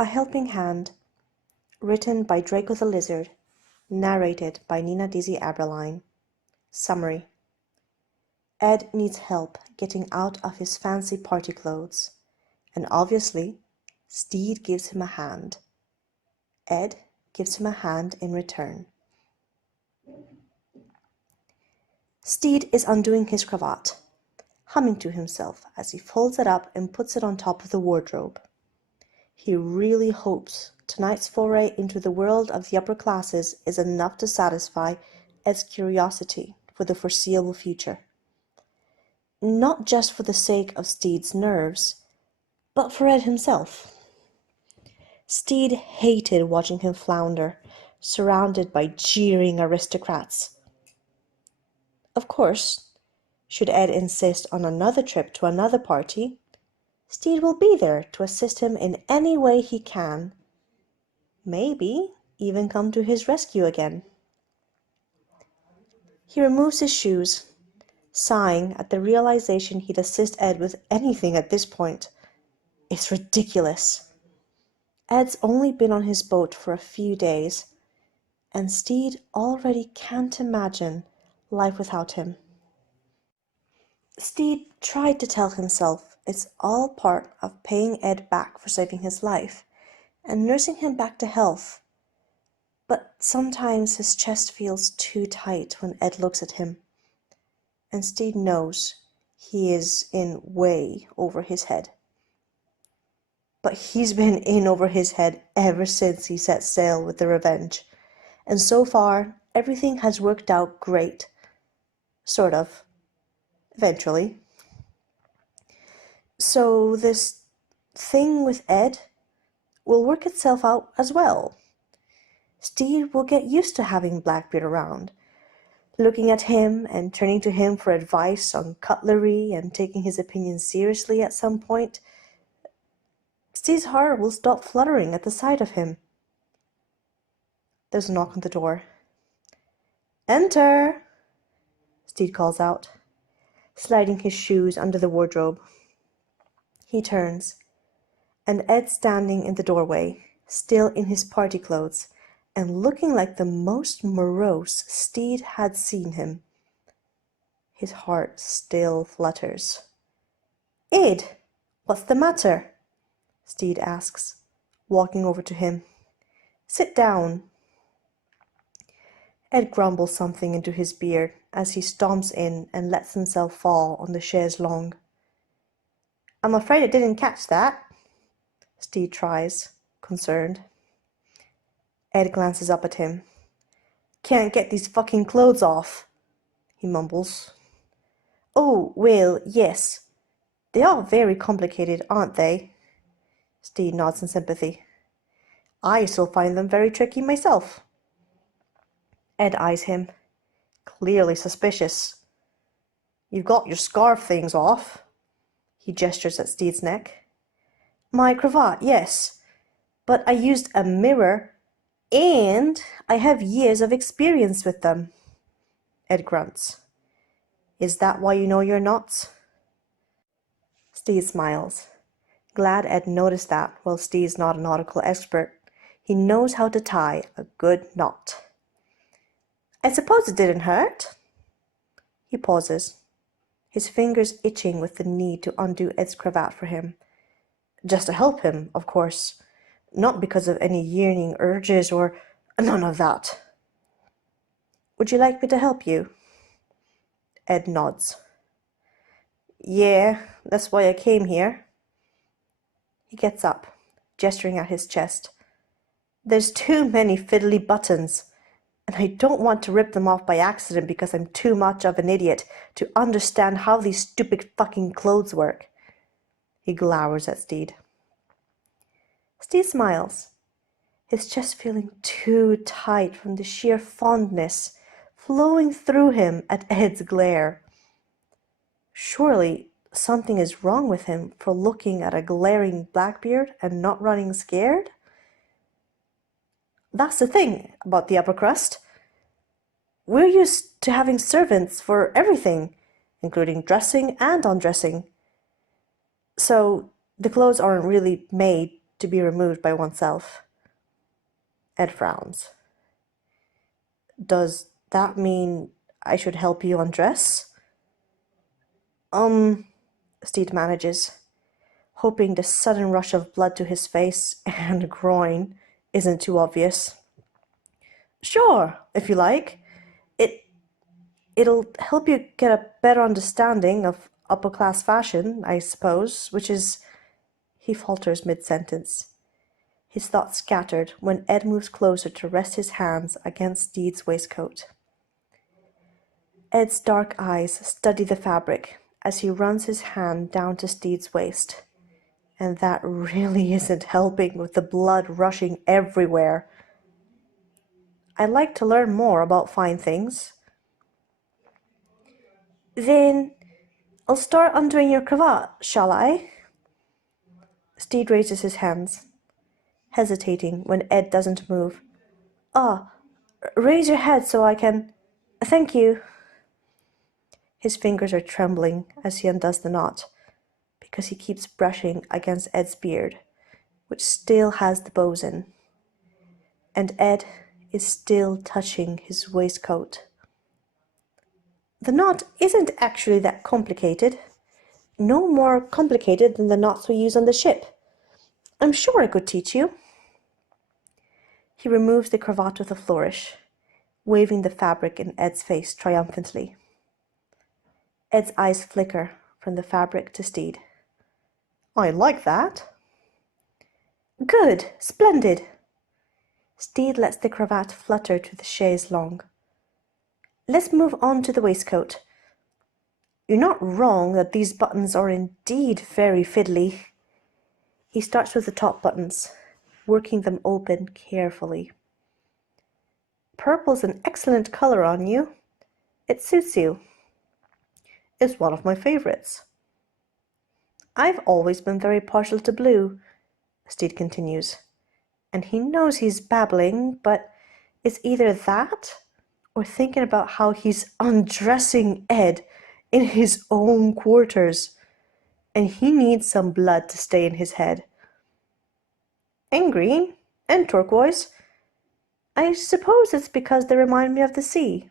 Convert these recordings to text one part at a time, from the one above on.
A Helping Hand, written by Draco the Lizard, narrated by Nina Dizzy Aberline. Summary. Ed needs help getting out of his fancy party clothes, and obviously, Stede gives him a hand. Ed gives him a hand in return. Stede is undoing his cravat, humming to himself as he folds it up and puts it on top of the wardrobe. He really hopes tonight's foray into the world of the upper classes is enough to satisfy Ed's curiosity for the foreseeable future. Not just for the sake of Stede's nerves, but for Ed himself. Stede hated watching him flounder, surrounded by jeering aristocrats. Of course, should Ed insist on another trip to another party, Stede will be there to assist him in any way he can. Maybe even come to his rescue again. He removes his shoes, sighing at the realization he'd assist Ed with anything at this point. It's ridiculous. Ed's only been on his boat for a few days, and Stede already can't imagine life without him. Stede tried to tell himself it's all part of paying Ed back for saving his life and nursing him back to health. But sometimes his chest feels too tight when Ed looks at him, and Stede knows he is in way over his head. But he's been in over his head ever since he set sail with the Revenge, and so far everything has worked out great. Sort of. Eventually. So this thing with Ed will work itself out as well. Stede will get used to having Blackbeard around, looking at him and turning to him for advice on cutlery and taking his opinion seriously at some point. Stede's heart will stop fluttering at the sight of him. There's a knock on the door. "Enter!" Stede calls out, sliding his shoes under the wardrobe. He turns, and Ed's standing in the doorway, still in his party clothes, and looking like the most morose Stede had seen him. His heart still flutters. "Ed, what's the matter?" Stede asks, walking over to him. "Sit down." Ed grumbles something into his beard as he stomps in and lets himself fall on the chaise longue. "I'm afraid I didn't catch that," Stede tries, concerned. Ed glances up at him. "Can't get these fucking clothes off," he mumbles. "Oh, well, yes. They are very complicated, aren't they?" Stede nods in sympathy. "I still find them very tricky myself." Ed eyes him, clearly suspicious. "You've got your scarf things off." He gestures at Stede's neck. "My cravat, yes. But I used a mirror, and I have years of experience with them." Ed grunts. "Is that why you know your knots?" Stede smiles, glad Ed noticed that. While Stede's not a nautical expert, he knows how to tie a good knot. "I suppose it didn't hurt?" He pauses, his fingers itching with the need to undo Ed's cravat for him. Just to help him, of course, not because of any yearning urges or none of that. "Would you like me to help you?" Ed nods. "Yeah, that's why I came here." He gets up, gesturing at his chest. "There's too many fiddly buttons, and I don't want to rip them off by accident because I'm too much of an idiot to understand how these stupid fucking clothes work." He glowers at Stede. Stede smiles, his chest feeling too tight from the sheer fondness flowing through him at Ed's glare. Surely something is wrong with him for looking at a glaring Blackbeard and not running scared? That's the thing about the upper crust. We're used to having servants for everything, including dressing and undressing. So the clothes aren't really made to be removed by oneself. Ed frowns. Does that mean I should help you undress? Stede manages, hoping the sudden rush of blood to his face and groin isn't too obvious. Sure, if you like. It'll help you get a better understanding of upper-class fashion, I suppose, which is... He falters mid-sentence. His thoughts scattered when Ed moves closer to rest his hands against Stede's waistcoat. Ed's dark eyes study the fabric as he runs his hand down to Stede's waist. And that really isn't helping with the blood rushing everywhere. I'd like to learn more about fine things. Then I'll start undoing your cravat, shall I? Stede raises his hands, hesitating when Ed doesn't move. Raise your head so I can... Thank you. His fingers are trembling as he undoes the knot, because he keeps brushing against Ed's beard, which still has the bows in. And Ed is still touching his waistcoat. The knot isn't actually that complicated. No more complicated than the knots we use on the ship. I'm sure I could teach you. He removes the cravat with a flourish, waving the fabric in Ed's face triumphantly. Ed's eyes flicker from the fabric to Stede. I like that. Good, splendid. Stede lets the cravat flutter to the chaise longue. Let's move on to the waistcoat. You're not wrong that these buttons are indeed very fiddly. He starts with the top buttons, working them open carefully. Purple's an excellent color on you. It suits you. It's one of my favorites. I've always been very partial to blue, Stede continues, and he knows he's babbling, but it's either that or thinking about how he's undressing Ed in his own quarters, and he needs some blood to stay in his head. And green, and turquoise. I suppose it's because they remind me of the sea.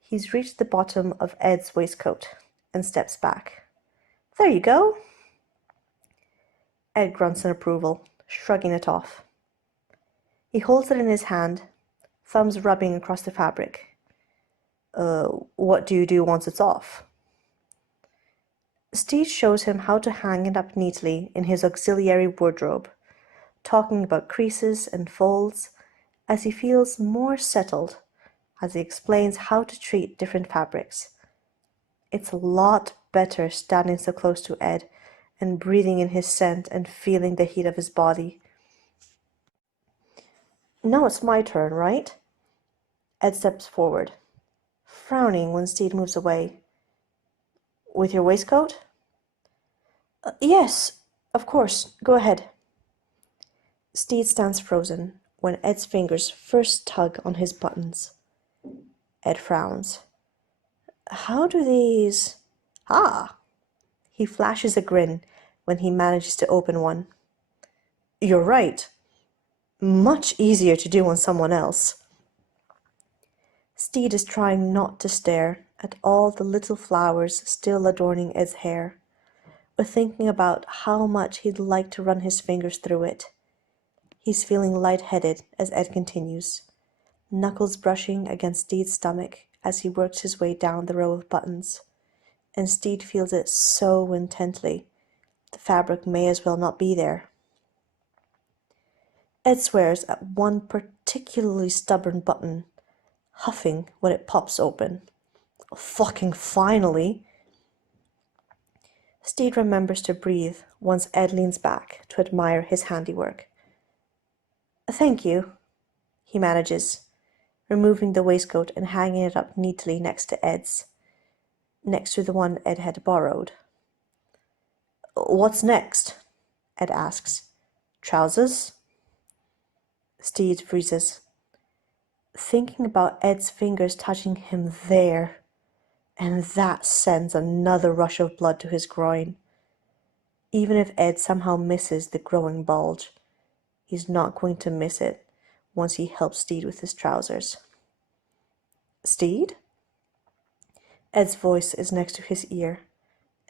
He's reached the bottom of Ed's waistcoat and steps back. There you go. Ed grunts in approval, shrugging it off. He holds it in his hand, thumbs rubbing across the fabric. What do you do once it's off? Stede shows him how to hang it up neatly in his auxiliary wardrobe, talking about creases and folds as he feels more settled, as he explains how to treat different fabrics. It's a lot better standing so close to Ed and breathing in his scent and feeling the heat of his body. Now it's my turn, right? Ed steps forward, frowning when Stede moves away. With your waistcoat? Yes, of course. Go ahead. Stede stands frozen when Ed's fingers first tug on his buttons. Ed frowns. How do these... Ah! He flashes a grin when he manages to open one. You're right. Much easier to do on someone else. Stede is trying not to stare at all the little flowers still adorning Ed's hair, or thinking about how much he'd like to run his fingers through it. He's feeling lightheaded as Ed continues, knuckles brushing against Stede's stomach as he works his way down the row of buttons, and Stede feels it so intently, the fabric may as well not be there. Ed swears at one particularly stubborn button, huffing when it pops open. Fucking finally! Stede remembers to breathe once Ed leans back to admire his handiwork. Thank you, he manages, removing the waistcoat and hanging it up neatly next to Ed's, next to the one Ed had borrowed. What's next? Ed asks. Trousers? Stede freezes, thinking about Ed's fingers touching him there, and that sends another rush of blood to his groin. Even if Ed somehow misses the growing bulge, he's not going to miss it once he helps Stede with his trousers. Stede? Ed's voice is next to his ear,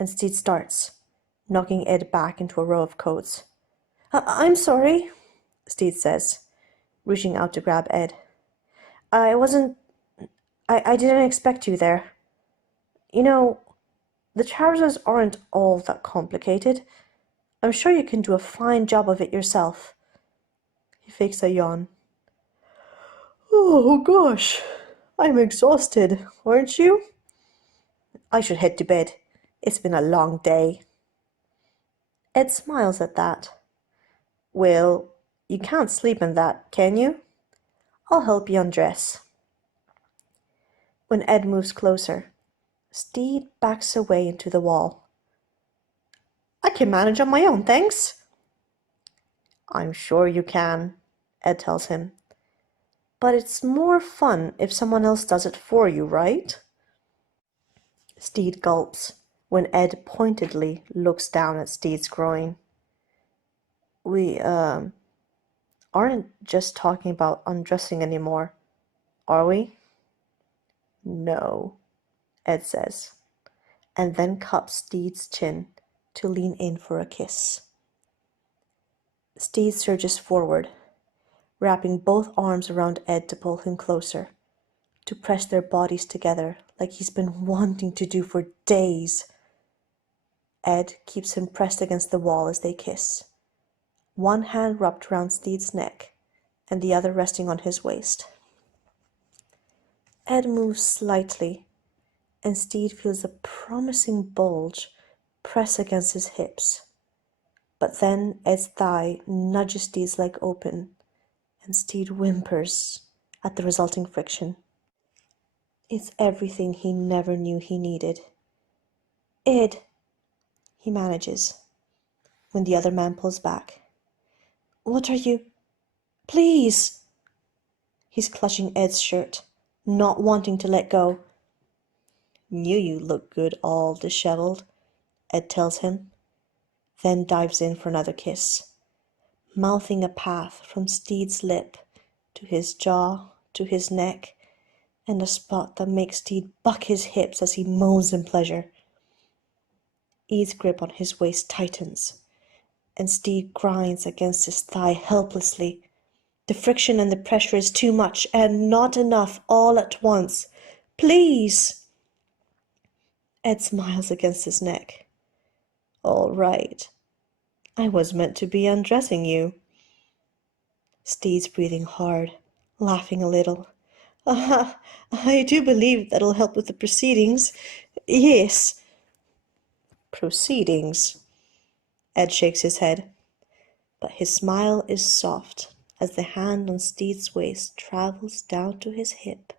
and Stede starts, knocking Ed back into a row of coats. I'm sorry, Stede says, reaching out to grab Ed. I didn't expect you there. You know, the trousers aren't all that complicated. I'm sure you can do a fine job of it yourself. He fakes a yawn. Oh gosh, I'm exhausted, aren't you? I should head to bed. It's been a long day. Ed smiles at that. Well, you can't sleep in that, can you? I'll help you undress. When Ed moves closer, Stede backs away into the wall. I can manage on my own, thanks. I'm sure you can, Ed tells him. But it's more fun if someone else does it for you, right? Stede gulps when Ed pointedly looks down at Stede's groin. We, aren't just talking about undressing anymore, are we? No, Ed says, and then cups Stede's chin to lean in for a kiss. Stede surges forward, wrapping both arms around Ed to pull him closer, to press their bodies together like he's been wanting to do for days. Ed keeps him pressed against the wall as they kiss, one hand wrapped around Stede's neck and the other resting on his waist. Ed moves slightly, and Stede feels a promising bulge press against his hips. But then Ed's thigh nudges Stede's leg open, and Stede whimpers at the resulting friction. It's everything he never knew he needed. Ed, he manages, when the other man pulls back. What are you? Please! He's clutching Ed's shirt, not wanting to let go. Knew you looked good all disheveled, Ed tells him, then dives in for another kiss, mouthing a path from Stede's lip to his jaw, to his neck, and a spot that makes Stede buck his hips as he moans in pleasure. Ed's grip on his waist tightens, and Stede grinds against his thigh helplessly. The friction and the pressure is too much, and not enough all at once. Please! Ed smiles against his neck. All right. I was meant to be undressing you. Stede's breathing hard, laughing a little. I do believe that'll help with the proceedings. Yes. Proceedings? Ed shakes his head, but his smile is soft as the hand on Stede's waist travels down to his hip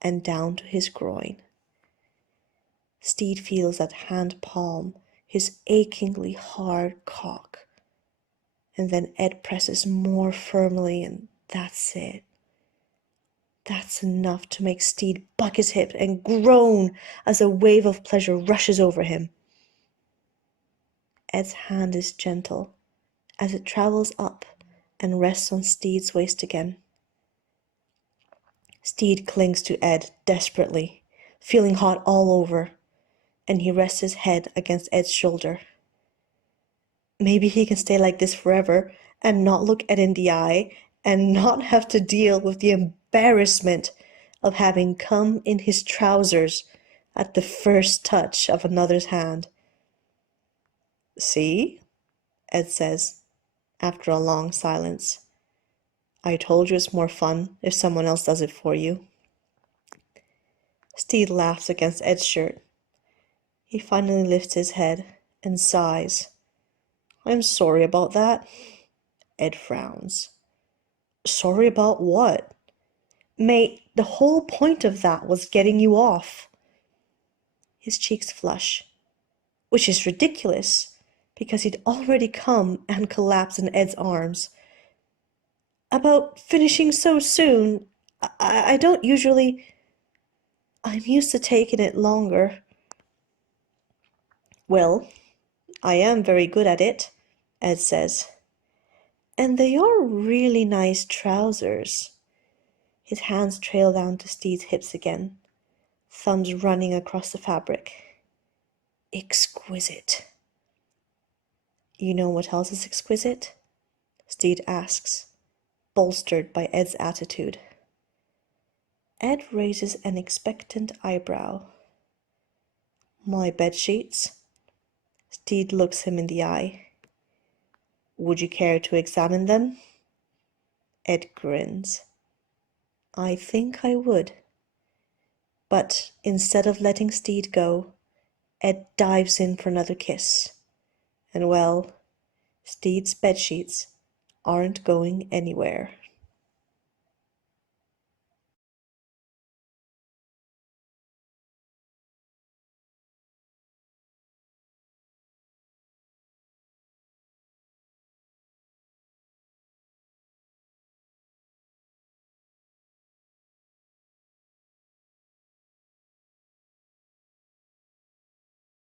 and down to his groin. Stede feels that hand palm his achingly hard cock, and then Ed presses more firmly, and that's it. That's enough to make Stede buck his hip and groan as a wave of pleasure rushes over him. Ed's hand is gentle as it travels up and rests on Stede's waist again. Stede clings to Ed desperately, feeling hot all over, and he rests his head against Ed's shoulder. Maybe he can stay like this forever and not look Ed in the eye and not have to deal with the embarrassment of having come in his trousers at the first touch of another's hand. See? Ed says, after a long silence. I told you it's more fun if someone else does it for you. Stede laughs against Ed's shirt. He finally lifts his head and sighs. I'm sorry about that. Ed frowns. Sorry about what? Mate, the whole point of that was getting you off. His cheeks flush, which is ridiculous, because he'd already come and collapsed in Ed's arms. About finishing so soon, I don't usually... I'm used to taking it longer. Well, I am very good at it, Ed says. And they are really nice trousers. His hands trail down to Stede's hips again, thumbs running across the fabric. Exquisite. You know what else is exquisite? Stede asks, bolstered by Ed's attitude. Ed raises an expectant eyebrow. My bedsheets? Stede looks him in the eye. Would you care to examine them? Ed grins. I think I would. But instead of letting Stede go, Ed dives in for another kiss. And well, Stede's bedsheets aren't going anywhere.